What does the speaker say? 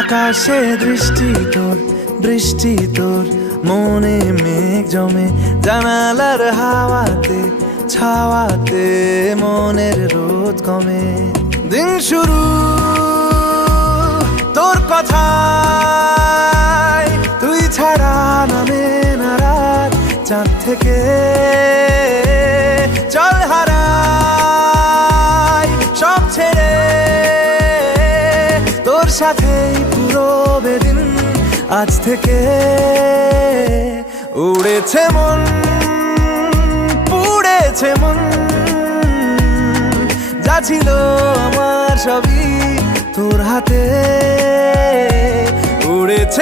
আকাশে বৃষ্টি তোর মনে মেঘ জমে, জানালার হাওয়াতে ছাওয়াতে মনের রোদ কমে। দিন শুরু তোর কথায়, তুই ছাড়া নামে না রাত, চাঁদ থেকে চল হারাই সব ছেড়ে, তোর সাথেই পুরো বেদিন আজ থেকে। উড়েছে মন পুড়েছে মন, যা ছিল আমার সবই তোর হাতে। উড়েছে